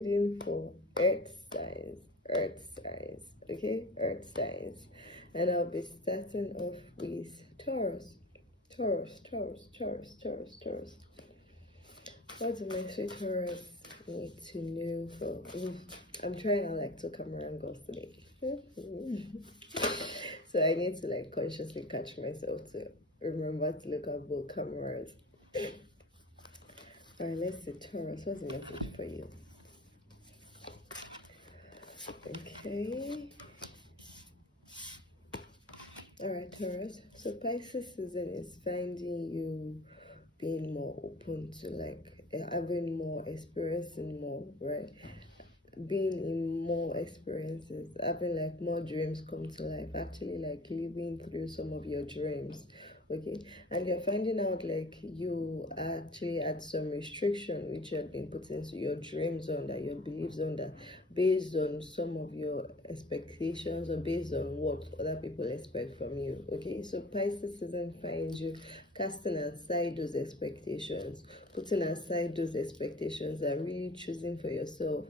reading for earth signs, okay, earth signs, and I'll be starting off with Taurus. Taurus. What do my sweet Taurus need to know for? I'm trying to like to come around God's today. So I need to like consciously catch myself to remember to look at both cameras. Alright, let's see Taurus. What's the message for you? Okay. Alright, Taurus. So Pisces season is finding you being more open to like having more, experiencing more, right? Being in more experiences, having like more dreams come to life, actually like living through some of your dreams, okay? And you're finding out like you actually had some restriction which you had been put into your dreams on, that your beliefs on, that based on some of your expectations or based on what other people expect from you, okay? So Pisces season finds you casting aside those expectations, putting aside those expectations and really choosing for yourself.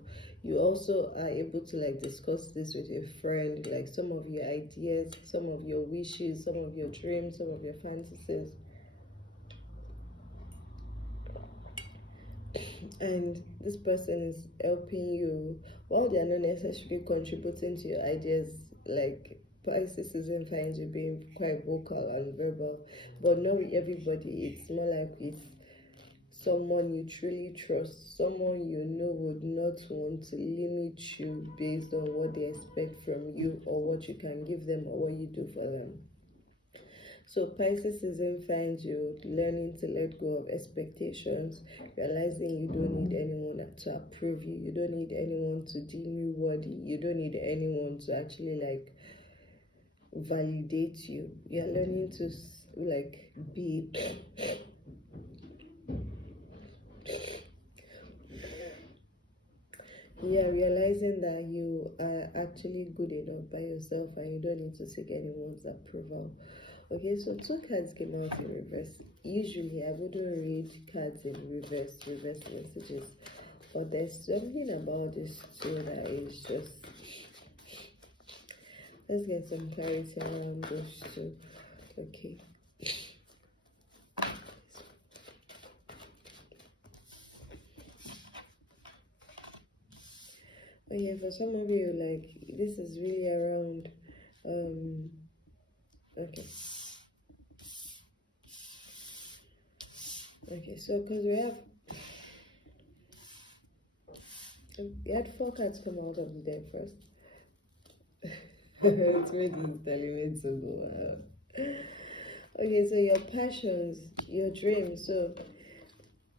You also are able to like discuss this with your friend, like some of your ideas, some of your wishes, some of your dreams, some of your fantasies. And this person is helping you, while they are not necessarily contributing to your ideas. Like Pisces season finds you being quite vocal and verbal, but not with everybody. It's more like with someone you truly trust, someone you know would not want to limit you based on what they expect from you or what you can give them or what you do for them. So Pisces season finds you learning to let go of expectations, realizing you don't need anyone to approve you, you don't need anyone to deem you worthy, you don't need anyone to actually like validate you. You're learning to like be realizing that you are actually good enough by yourself and you don't need to seek anyone's approval. Okay, so 2 cards came out in reverse. Usually I wouldn't read cards in reverse messages, but there's something about this too that is just, let's get some clarity around those two. Okay, okay, for some of you, like this is really around okay, so because we had 4 cards come out of the deck first. It's made this telling me to go out. Okay, so your passions, your dreams. So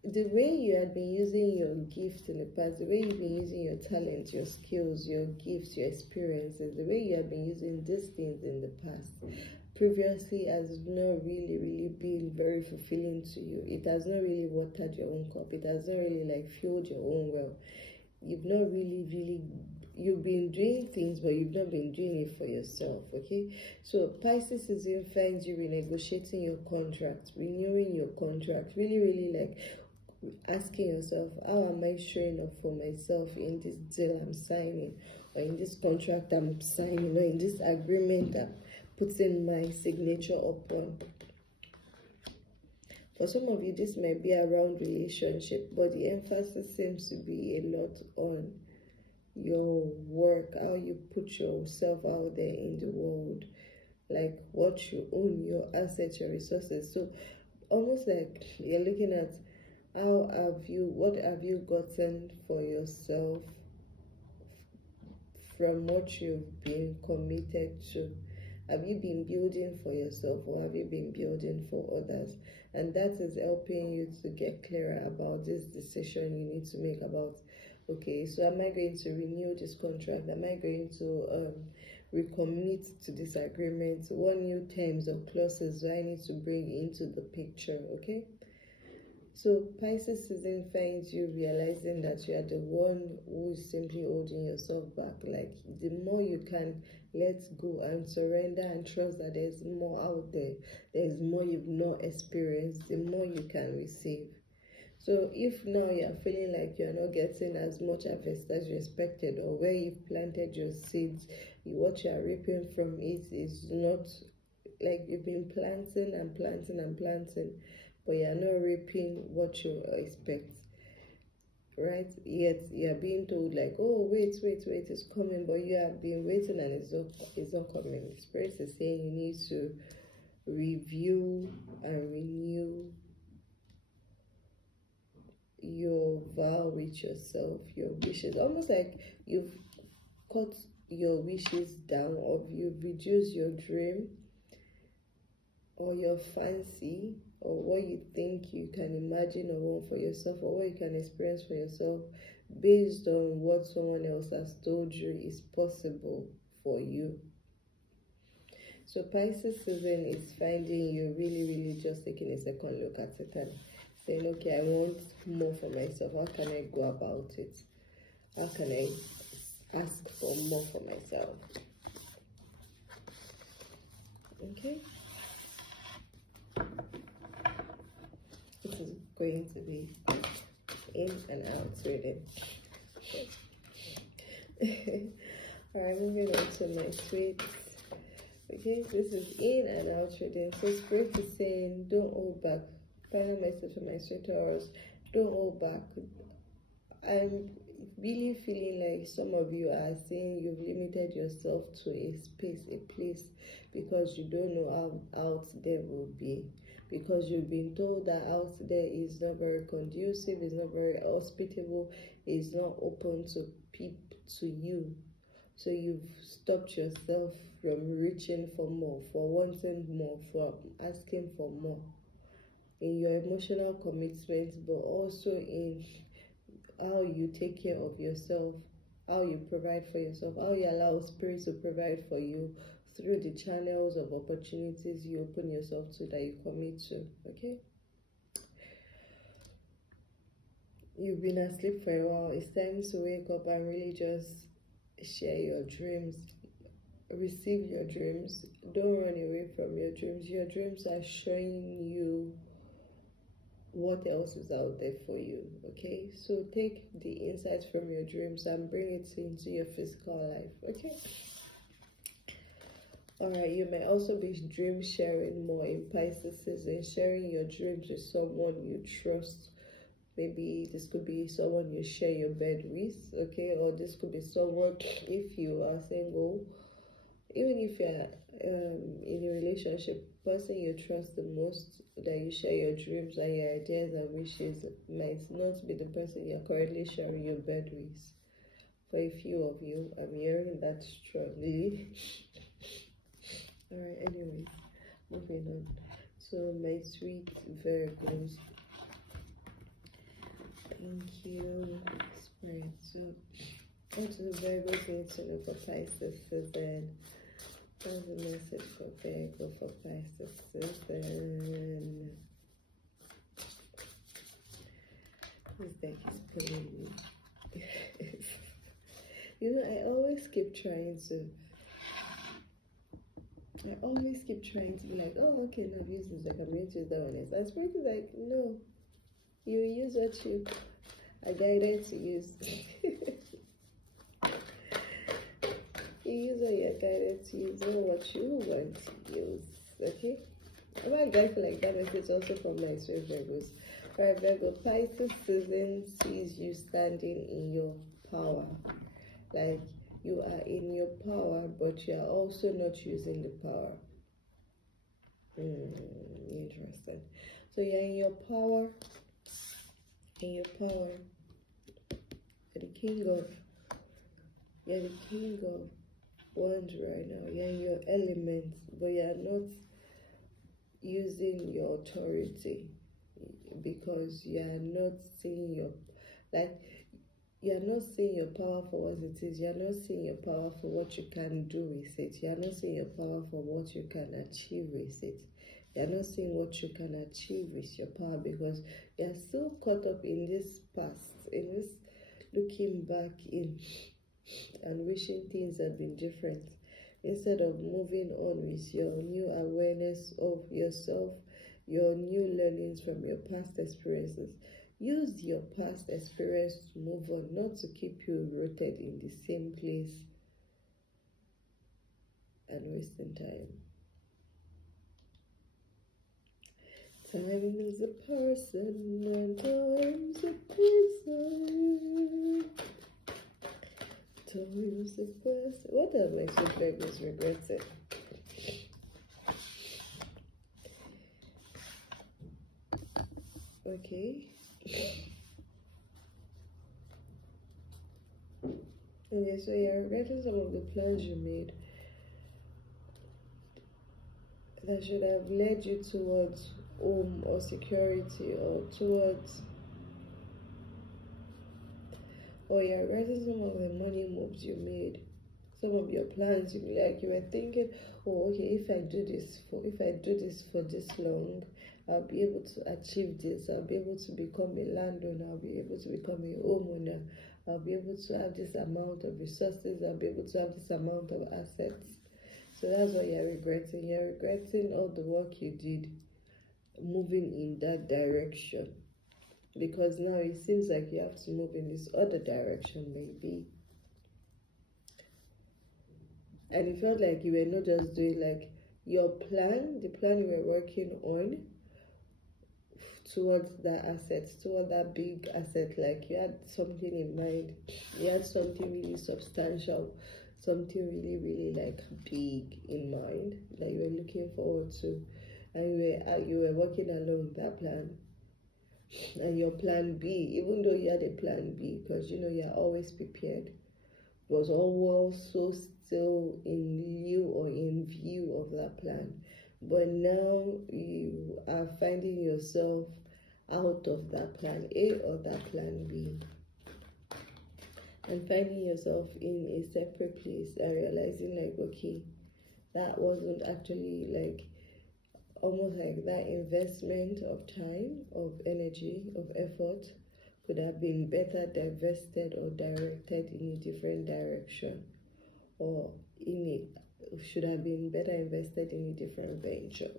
the way you had been using your gift in the past, the way you've been using your talent, your skills, your gifts, your experiences, the way you have been using these things in the past previously has not really been very fulfilling to you. It has not really watered your own cup. It has not really like filled your own well. You've not really you've been doing things, but you've not been doing it for yourself. Okay, so Pisces season finds you renegotiating your contract, renewing your contract, really like asking yourself, how am I showing up for myself in this deal I'm signing, or in this contract I'm signing, or in this agreement I'm putting my signature upon. For some of you, this might be around relationship, but the emphasis seems to be a lot on your work, how you put yourself out there in the world, like what you own, your assets, your resources. So almost like you're looking at what have you gotten for yourself from what you've been committed to. Have you been building for yourself, or have you been building for others? And that is helping you to get clearer about this decision you need to make about, okay, so am I going to renew this contract? Am I going to recommit to this agreement? What new terms or clauses do I need to bring into the picture? Okay, so Pisces season finds you realizing that you are the one who is simply holding yourself back. Like the more you can let go and surrender and trust that there's more out there, there's more you've not experienced, the more you can receive. So if now you're feeling like you're not getting as much harvest as you expected, or where you've planted your seeds, what you are reaping from it is not, like you've been planting and planting and planting, but you're not reaping what you expect, right? Yet you're being told like, oh, wait, it's coming, but you have been waiting and it's not coming. Spirit is saying you need to review and renew your vow with yourself, your wishes. Almost like you've cut your wishes down, or you've reduced your dream or your fancy, or what you think you can imagine or want for yourself, or what you can experience for yourself, based on what someone else has told you is possible for you. So Pisces season is finding you really just taking a second look at it and saying, okay, I want more for myself. How can I go about it? How can I ask for more for myself? Okay. This is going to be in and out reading. Alright, moving on to my tweets. Okay, this is in and out reading. So Spirit is saying, don't hold back. Final message for my sweet Taurus: don't hold back. I'm really feeling like some of you are saying you've limited yourself to a space, a place, because you don't know how out there will be. Because you've been told that out there is not very conducive, is not very hospitable, is not open to you. So you've stopped yourself from reaching for more, for wanting more, for asking for more in your emotional commitment, but also in how you take care of yourself, how you provide for yourself, how you allow Spirit to provide for you through the channels of opportunities you open yourself to, that you commit to. Okay, you've been asleep for a while. It's time to wake up and really just share your dreams, receive your dreams. Don't run away from your dreams. Your dreams are showing you what else is out there for you. Okay, so take the insights from your dreams and bring it into your physical life. Okay. Alright, you may also be dream sharing more in Pisces season, sharing your dreams with someone you trust. Maybe this could be someone you share your bed with, okay, or this could be someone, if you are single, even if you're in a relationship, person you trust the most, that you share your dreams and your ideas and wishes, might not be the person you're currently sharing your bed with. For a few of you, I'm hearing that strongly. Alright, anyways, moving on. So my sweet Virgos, thank you, Spirit. So what do the Virgos need to know for Pisces season? What's the message for Virgo for Pisces season? This deck is pulling me. You know, I always keep trying to be like, oh, okay, now I've used this deck, I'm going to use that one. And Spirit is like, no, you use what you are guided to use. You use what you're guided to use, not what you want to use. Okay? I'm not guys like that message also from my sweet Virgos. Alright, Virgo, Pisces season sees you standing in your power. Like, you are in your power, but you are also not using the power. Interesting. So you're in your power. You're the king of wands right now. You're in your element, but you're not using your authority, because you're not seeing your, like, you're not seeing your power for what it is. You're not seeing your power for what you can do with it. You're not seeing your power for what you can achieve with it. You're not seeing what you can achieve with your power, because you're still caught up in this past, in this looking back in and wishing things had been different, instead of moving on with your new awareness of yourself, your new learnings from your past experiences. Use your past experience to move on, not to keep you rooted in the same place and wasting time. Time is a person and time's a person. Time is a person. What are my sweet Virgos regretting? Okay. Okay, so you're regretting some of the plans you made that should have led you towards home or security, or towards, or you're regretting some of the money moves you made, some of your plans. You were thinking, oh, okay, if I do this for this long, I'll be able to achieve this. I'll be able to become a landowner. I'll be able to become a homeowner. I'll be able to have this amount of resources. I'll be able to have this amount of assets. So that's what you're regretting. You're regretting all the work you did moving in that direction, because now it seems like you have to move in this other direction, maybe. And it felt like you were not just doing like your plan, the plan you were working on towards that asset, toward that big asset. Like you had something in mind, you had something really substantial, something really, really like big in mind that you were looking forward to, and you were working along that plan. And your plan B, even though you had a plan B, because you know you're always prepared, was also still in lieu or in view of that plan. But now you are finding yourself out of that plan A or that plan B, and finding yourself in a separate place and realizing like, okay, that wasn't actually like, almost like that investment of time, of energy, of effort could have been better divested or directed in a different direction, or should have been better invested in a different venture.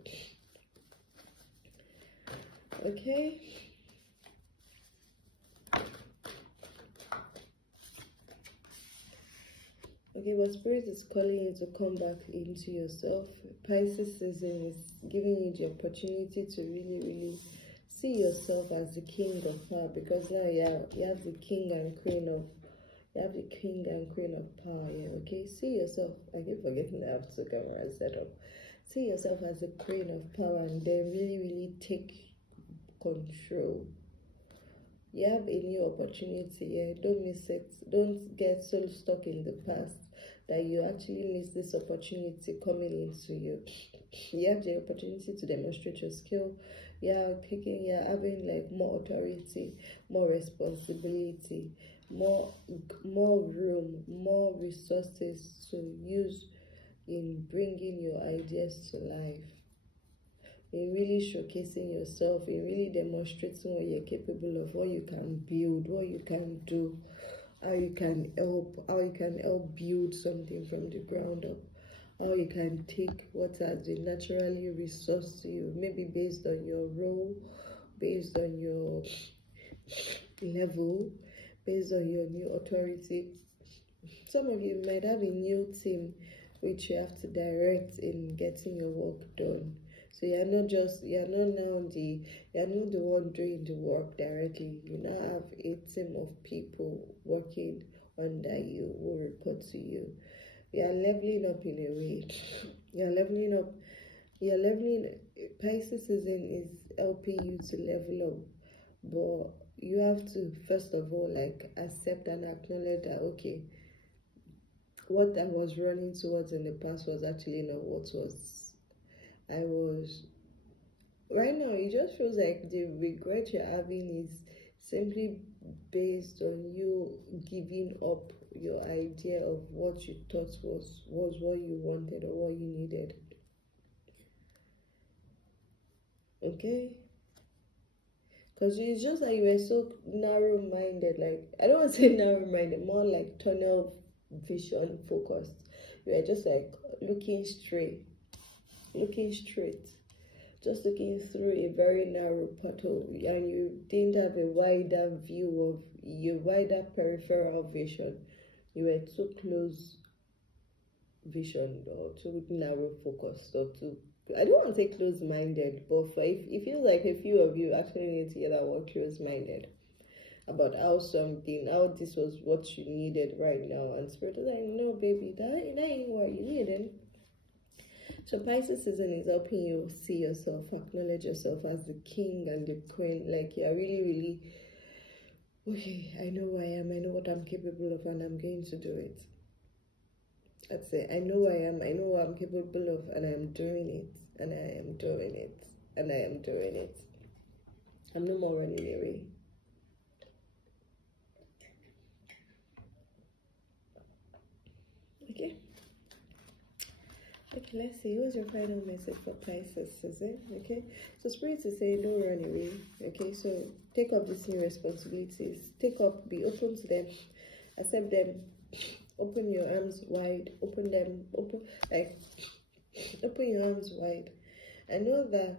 Okay. Okay, but Spirit is calling you to come back into yourself. Pisces season is giving you the opportunity to really, really see yourself as the king of power, because now you have the king and queen of power here. Okay, see yourself. I keep forgetting I have to camera set up. See yourself as the queen of power, and then really, really take control. You have a new opportunity here. Don't miss it. Don't get so stuck in the past that you actually miss this opportunity coming into you. You have the opportunity to demonstrate your skill. You're having like more authority, more responsibility, more room, more resources to use in bringing your ideas to life, in really showcasing yourself, in really demonstrating what you're capable of, what you can build, what you can do, how you can help build something from the ground up, how you can take what has been naturally resourced to you, maybe based on your role, based on your level, based on your new authority. Some of you might have a new team which you have to direct in getting your work done. So you're not the one doing the work directly. You now have a team of people working under you, who report to you. You're leveling up in a way. You're leveling up. Pisces season is helping you to level up, but you have to first of all like accept and acknowledge that, okay, what I was running towards in the past was actually not what I was. Right now, it just feels like the regret you're having is simply based on you giving up your idea of what you thought was what you wanted or what you needed. Okay? Because it's just like you were so narrow-minded. Like, I don't want to say narrow-minded, more like tunnel vision focused. You were just like looking straight. just looking through a very narrow portal, and you didn't have a wider view of your wider peripheral vision. You were too close vision or too narrow focused, or too, I don't want to say close-minded, but for if it feels like a few of you actually need to hear that word close-minded about how this was what you needed right now, and Spirit is like, no baby, that ain't what you needed. So Pisces season is helping you see yourself, acknowledge yourself as the king and the queen. Like, you're really, okay, I know who I am, I know what I'm capable of, and I'm going to do it. That's it. I know who I am, I know what I'm capable of, and I'm doing it, and I am doing it, and I am doing it. I'm no more running away. Okay. Okay, let's see. What's your final message for Pisces, is it? Okay. So Spirit is saying don't run away. Okay, so take up these new responsibilities. Take up, be open to them, accept them, open your arms wide, open your arms wide. I know that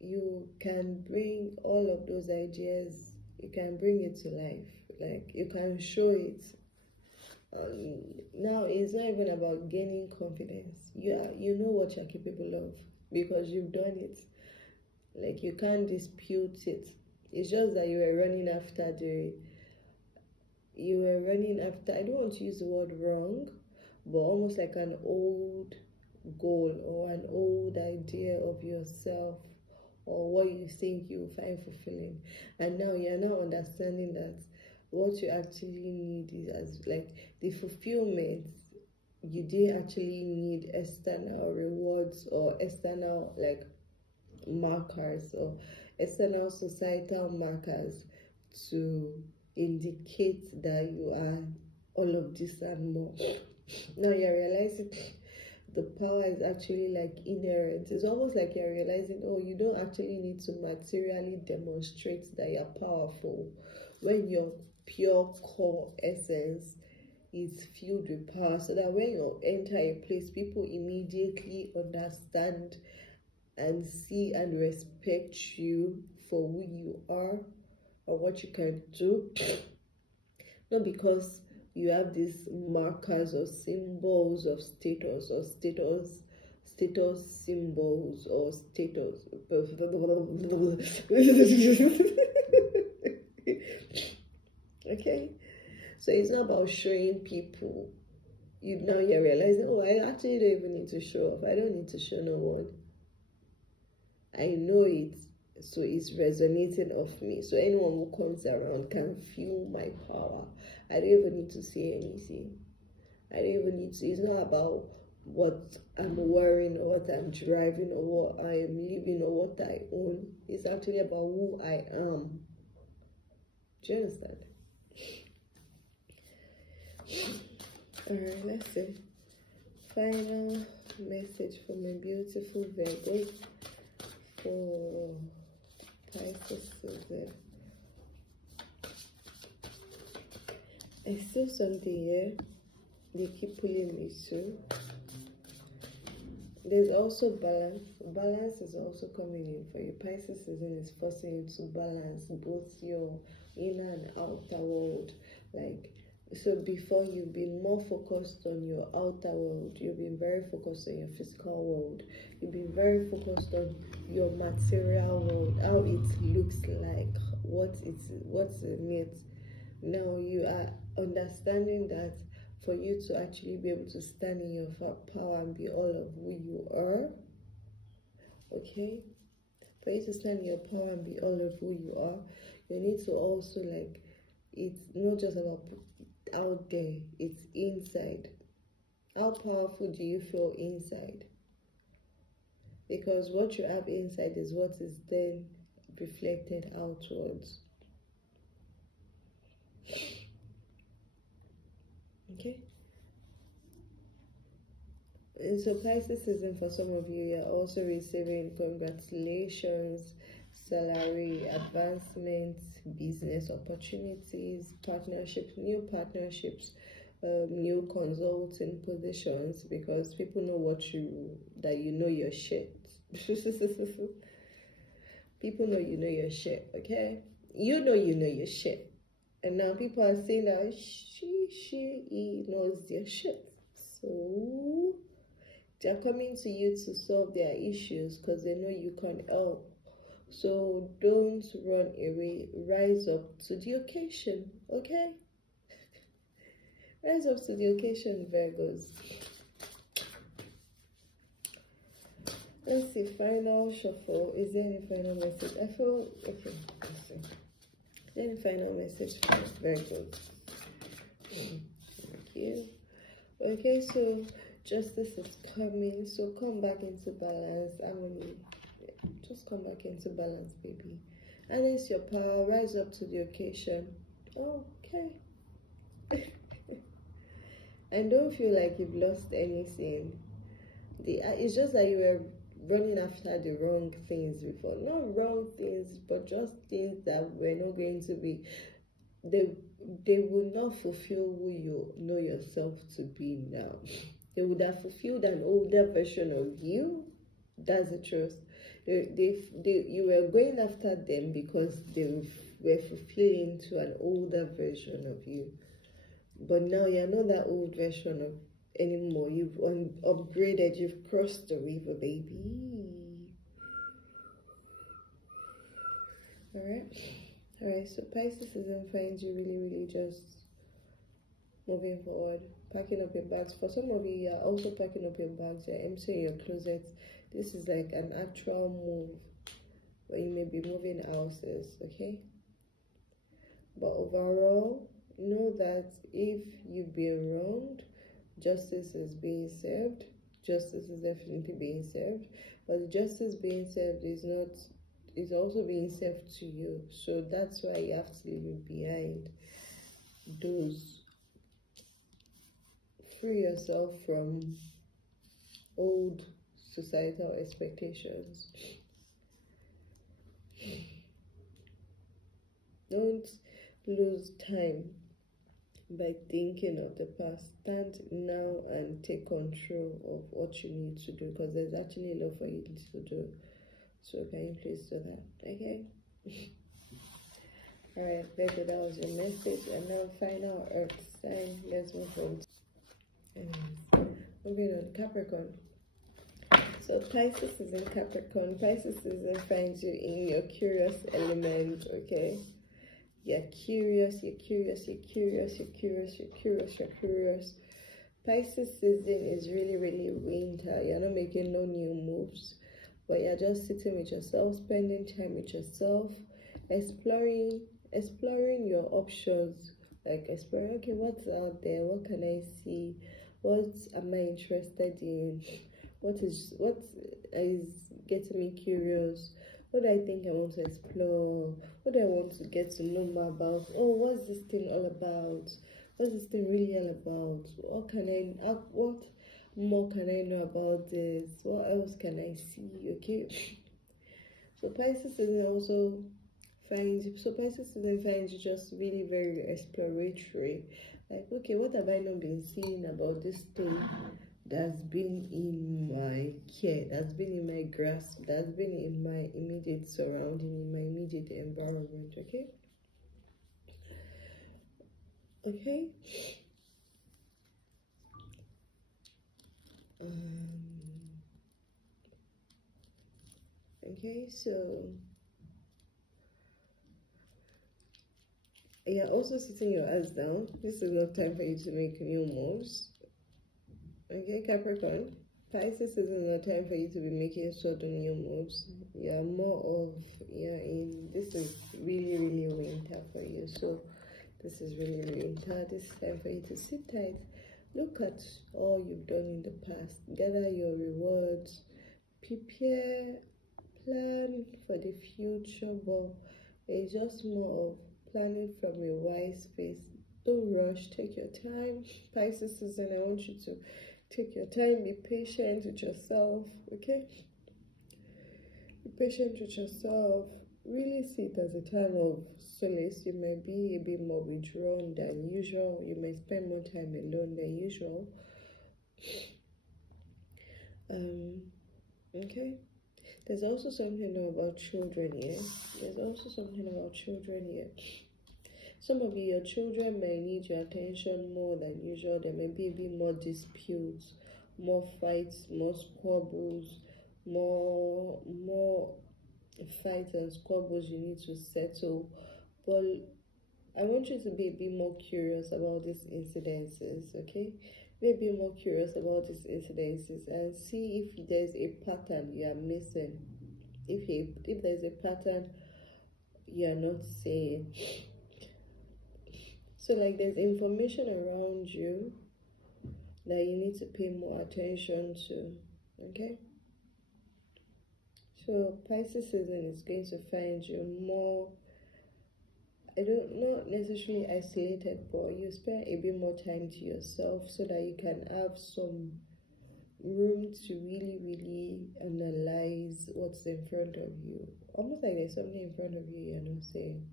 you can bring all of those ideas, you can bring it to life. Like, you can show it. Now it's not even about gaining confidence. You know what you're capable of because you've done it. Like, you can't dispute it. It's just that you were running after I don't want to use the word wrong, but almost like an old goal or an old idea of yourself, or what you think you find fulfilling. And now you're now understanding that what you actually need is, as like the fulfillment, you didn't actually need external rewards or external like markers or external societal markers to indicate that you are all of this and more. Now you're realizing the power is actually like inherent. It's almost like you're realizing, oh, you don't actually need to materially demonstrate that you're powerful when your pure core essence is filled with power, so that when you enter a place, people immediately understand and see and respect you for who you are and what you can do, not because you have these markers or symbols of status or status symbols or status. Okay, so it's not about showing people. You're realizing, oh, I actually don't even need to show off. I don't need to show no one. I know it, so it's resonating off me. So anyone who comes around can feel my power. I don't even need to say anything. I don't even need to. It's not about what I'm wearing or what I'm driving or what I am living or what I own. It's actually about who I am. Do you understand? Alright, let's see. Final message from my beautiful Virgo for Pisces season. I see something here. They keep pulling me through. There's also balance. Balance is also coming in for you. Pisces season is forcing you to balance both your inner and outer world. Like, so before, you've been more focused on your outer world. You've been very focused on your physical world. You've been very focused on your material world, how it looks like, what's in it. Now you are understanding that for you to actually be able to stand in your power and be all of who you are, okay? For you to stand in your power and be all of who you are, you need to also, like, it's not just about out there, it's inside. How powerful do you feel inside? Because what you have inside is what is then reflected outwards. Okay? And so Pisces season, for some of you, you're also receiving congratulations, salary, advancements, business opportunities, partnerships, new partnerships, new consulting positions, because people know that you know your shit. People know you know your shit, okay? You know your shit. And now people are saying that he knows their shit. So they're coming to you to solve their issues because they know you can't help. So don't run away. Rise up to the occasion, okay? Rise up to the occasion, Virgos. Let's see, final shuffle. Is there any final message? I feel, okay, let's see. Is there any final message for Virgos? Thank you. Okay, so justice is coming. So come back into balance. Just come back into balance, baby. And it's your power. Rise up to the occasion. Okay. And don't feel like you've lost anything. It's just that you were running after the wrong things before. Not wrong things, but just things that were not going to be, they will not fulfill who you know yourself to be now. They would have fulfilled an older version of you. That's the truth. You were going after them because they were fulfilling to an older version of you. But now you're not that old version of anymore. You've upgraded. You've crossed the river, baby. Alright, so Pisces season finds you really just moving forward, packing up your bags. For some of you, you're also packing up your bags. You're emptying your closet. This is like an actual move, but you may be moving houses, okay? But overall, know that if you've been wronged, justice is being served. Justice is definitely being served, but the justice being served is also being served to you. So that's why you have to leave behind those. Free yourself from old societal expectations. Don't lose time by thinking of the past. Stand now and take control of what you need to do, because there's actually a lot for you to do. So can you please do that? Okay. Alright, Virgo, that was your message. And now final earth sign. Let's move on. Moving on, Capricorn. So Pisces is in Capricorn. Pisces season finds you in your curious element, okay? You're curious. Pisces season is really winter. You're not making no new moves, but you're just sitting with yourself, spending time with yourself, exploring your options, like exploring, okay, what's out there, what can I see, what am I interested in, what is getting me curious, what do I think I want to explore, what do I want to get to know more about, oh, what's this thing all about, what's this thing really all about, what more can I know about this, what else can I see, okay? So Pisces season also finds you just really very exploratory, like, okay, what have I not been seeing about this thing that's been in my care, that's been in my grasp, that's been in my immediate surrounding, in my immediate environment, okay? Okay, so you're also sitting your ass down. This is not time for you to make new moves. Okay, Capricorn. Pisces is not time for you to be making sudden new moves. You're this is really winter for you. So this is really winter. This is time for you to sit tight. Look at all you've done in the past. Gather your rewards. Prepare, plan for the future, but it's just more of planning from a wise space. Don't rush, take your time. Pisces season, I want you to take your time, be patient with yourself, okay? Be patient with yourself. Really see it as a time of solace. You may be a bit more withdrawn than usual. You may spend more time alone than usual. Okay? There's also something about children here. There's also something about children here. Some of you, your children may need your attention more than usual. There may be a bit more disputes, more fights, more squabbles, more fights and squabbles you need to settle. But I want you to be a bit more curious about these incidences, okay? Be a bit more curious about these incidences and see if there's a pattern you are missing. If there's a pattern you are not seeing. So like there's information around you that you need to pay more attention to, okay? So Pisces season is going to find you more, not necessarily isolated, but you spend a bit more time to yourself so that you can have some room to really analyze what's in front of you. Almost like there's something in front of you you're not saying.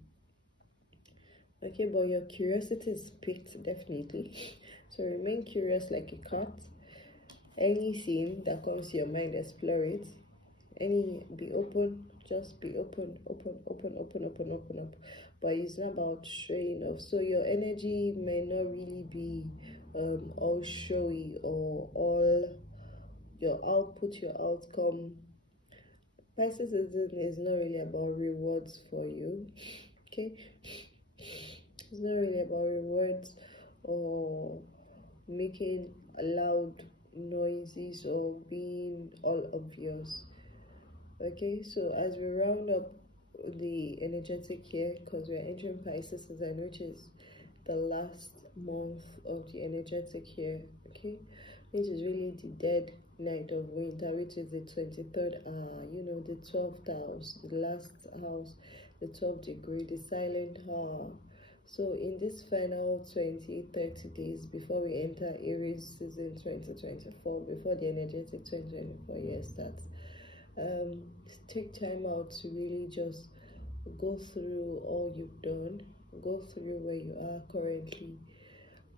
Okay, but your curiosity is piqued, definitely. So remain curious like a cat. Anything that comes to your mind, explore it. Be open, just be open up. But it's not about showing off. So your energy may not really be all showy or all your output, your outcome. Pisces season is not really about rewards for you, okay? It's not really about rewards or making loud noises or being all obvious. Okay, so as we round up the energetic year, because we're entering Pisces season, which is the last month of the energetic year, okay, which is really the dead night of winter, which is the 23rd hour, the 12th house, the last house, the 12th degree, the silent hour. So in this final 20-30 days before we enter Aries season 2024, before the energetic 2024 year starts, take time out to really just go through all you've done, go through where you are currently,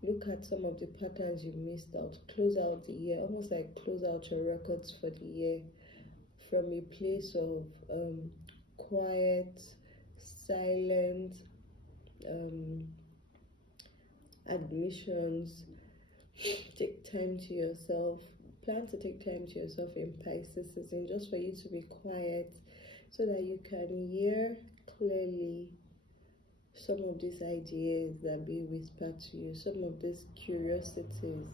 look at some of the patterns you missed out, close out the year, almost like close out your records for the year from a place of quiet, silent, admissions. Take time to yourself. Plan to take time to yourself in Pisces season, just for you to be quiet so that you can hear clearly some of these ideas that be whispered to you, some of these curiosities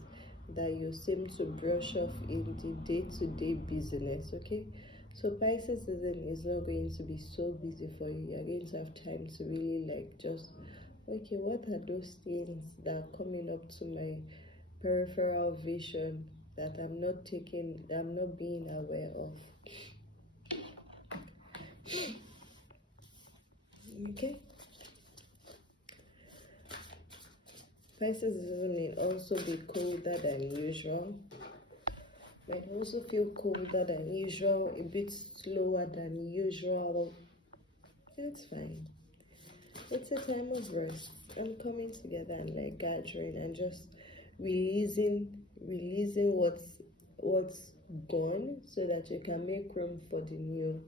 that you seem to brush off in the day-to-day business, okay? So Pisces season is not going to be so busy for you. You're going to have time to really just, okay, what are those things that are coming up to my peripheral vision that I'm not being aware of? Okay. Pisces season may also be colder than usual. Might also feel colder than usual, a bit slower than usual. It's fine. It's a time of rest and coming together and gathering and just releasing what's gone so that you can make room for the new.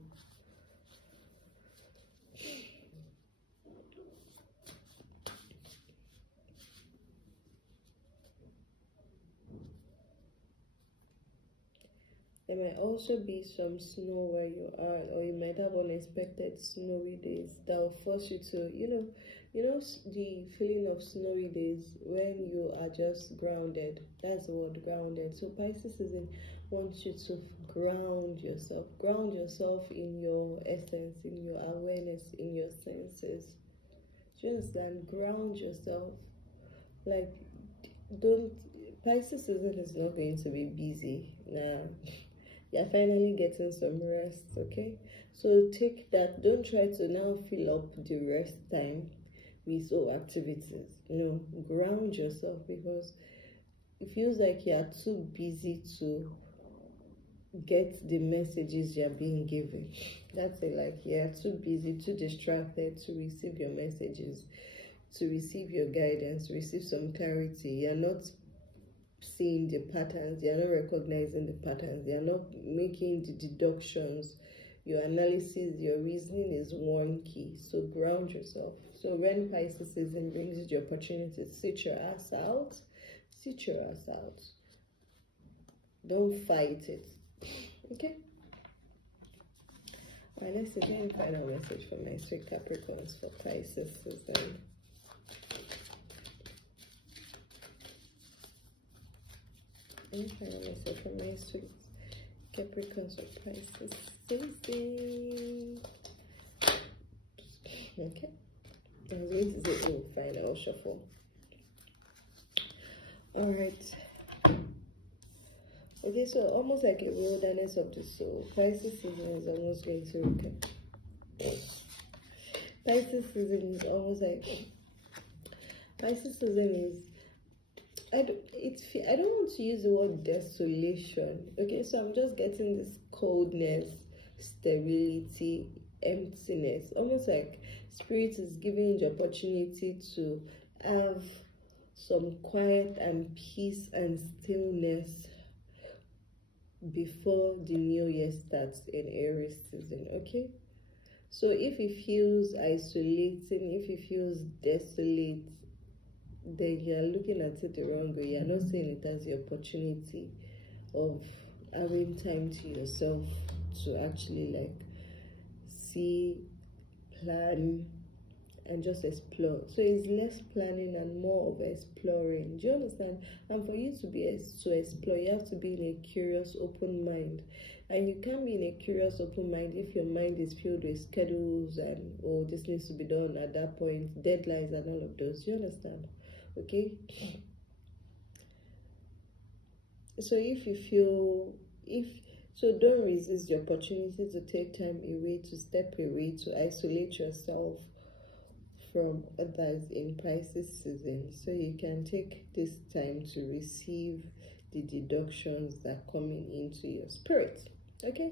There might also be some snow where you are, or you might have unexpected snowy days that will force you to, the feeling of snowy days when you are just grounded. That's the word, grounded. So Pisces season wants you to ground yourself in your essence, in your awareness, in your senses. Do you understand? Ground yourself. Pisces season is not going to be busy. Nah. You're finally getting some rest, okay? So take that. Don't try to now fill up the rest time with activities. Ground yourself, because it feels like you're too busy to get the messages you're being given. That's it, you're too busy, too distracted to receive your messages, to receive your guidance, to receive some clarity. You're not seeing the patterns, they are not recognizing the patterns, they are not making the deductions your analysis, your reasoning is wonky. So ground yourself. So when Pisces season brings you the opportunity to sit your ass out, sit your ass out. Don't fight it. Okay? Alright, let's see. Any final message for my sweet Capricorns for Pisces season. Any final message for my sweet Capricorns for Pisces season. Okay. I was going to say, oh, final shuffle. Alright. Okay, so almost like a wilderness of the soul. Pisces season is almost going to okay. Pisces season is almost like Pisces season is I don't want to use the word desolation. Okay, so I'm just getting this coldness, sterility, emptiness. Almost like Spirit is giving you the opportunity to have some quiet and peace and stillness before the new year starts in Aries season. Okay, so if it feels isolating, if it feels desolate, then you're looking at it the wrong way. You're not seeing it as the opportunity of having time to yourself to actually like see, plan, and just explore. So it's less planning and more of exploring. Do you understand? And for you to explore, you have to be in a curious, open mind. And you can't be in a curious, open mind if your mind is filled with schedules and, oh, this needs to be done at that point, deadlines and all of those. Do you understand? Okay, so if you feel, so don't resist the opportunity to take time away, to step away, to isolate yourself from others in Pisces season, so you can take this time to receive the deductions that are coming into your spirit. Okay.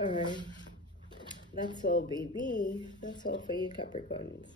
All right. That's all, baby. That's all for you, Capricorns.